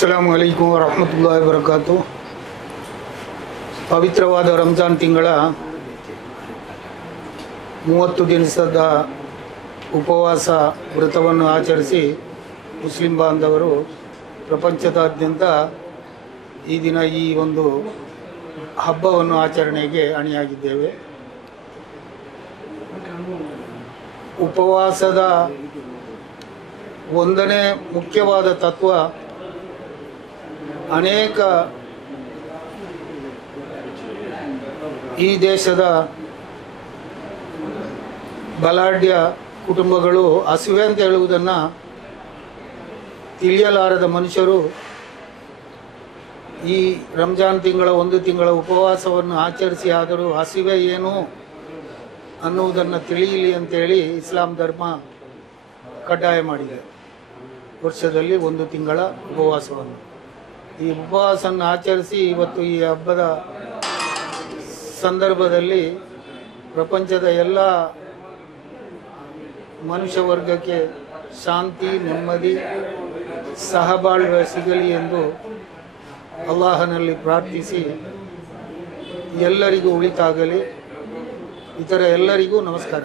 ಅಸ್ಸಲಾಮು ಅಲೈಕುಂ ವರಹಮತುಲ್ಲಾಹಿ ವಬರಕಾತು. ಪವಿತ್ರವಾದ ರಂಜಾನ್ ತಿಂಗಳ 30 ದಿವಸದ ಉಪವಾಸ ವ್ರತವನ್ನು ಆಚರಿಸಿ ಮುಸ್ಲಿಂ ಬಾಂಧವರು ಪ್ರಪಂಚದಾದ್ಯಂತ ಈ ದಿನ ಈ ಒಂದು ಹಬ್ಬವನ್ನು ಆಚರಣೆಗೆ ಅಣಿಯಾಗಿದ್ದೇವೆ. ಉಪವಾಸದ ಒಂದನೇ ಮುಖ್ಯವಾದ ತತ್ವ, ಅನೇಕ ಈ ದೇಶದ ಬಲಾಢ್ಯ ಕುಟುಂಬಗಳು ಹಸಿವೆ ಅಂತ ಹೇಳುವುದನ್ನು ತಿಳಿಯಲಾರದ ಮನುಷ್ಯರು ಈ ರಂಜಾನ್ ತಿಂಗಳ 1 ತಿಂಗಳ ಉಪವಾಸವನ್ನು ಆಚರಿಸಿ ಆದರೂ ಹಸಿವೆ ಏನು ಅನ್ನುವುದನ್ನು ತಿಳಿಯಲಿ ಅಂತೇಳಿ ಇಸ್ಲಾಂ ಧರ್ಮ ಕಡ್ಡಾಯ ಮಾಡಿದೆ. ವರ್ಷದಲ್ಲಿ 1 ತಿಂಗಳ ಉಪವಾಸವನ್ನು, ಈ ಉಪವಾಸವನ್ನು ಆಚರಿಸಿ ಇವತ್ತು ಈ ಹಬ್ಬದ ಸಂದರ್ಭದಲ್ಲಿ ಪ್ರಪಂಚದ ಎಲ್ಲ ಮನುಷ್ಯ ವರ್ಗಕ್ಕೆ ಶಾಂತಿ, ನೆಮ್ಮದಿ, ಸಹಬಾಳ್ವೆ ಸಿಗಲಿ ಎಂದು ಅಲ್ಲಾಹನಲ್ಲಿ ಪ್ರಾರ್ಥಿಸಿ ಎಲ್ಲರಿಗೂ ಒಳಿತಾಗಲಿ. ಇತರ ಎಲ್ಲರಿಗೂ ನಮಸ್ಕಾರ.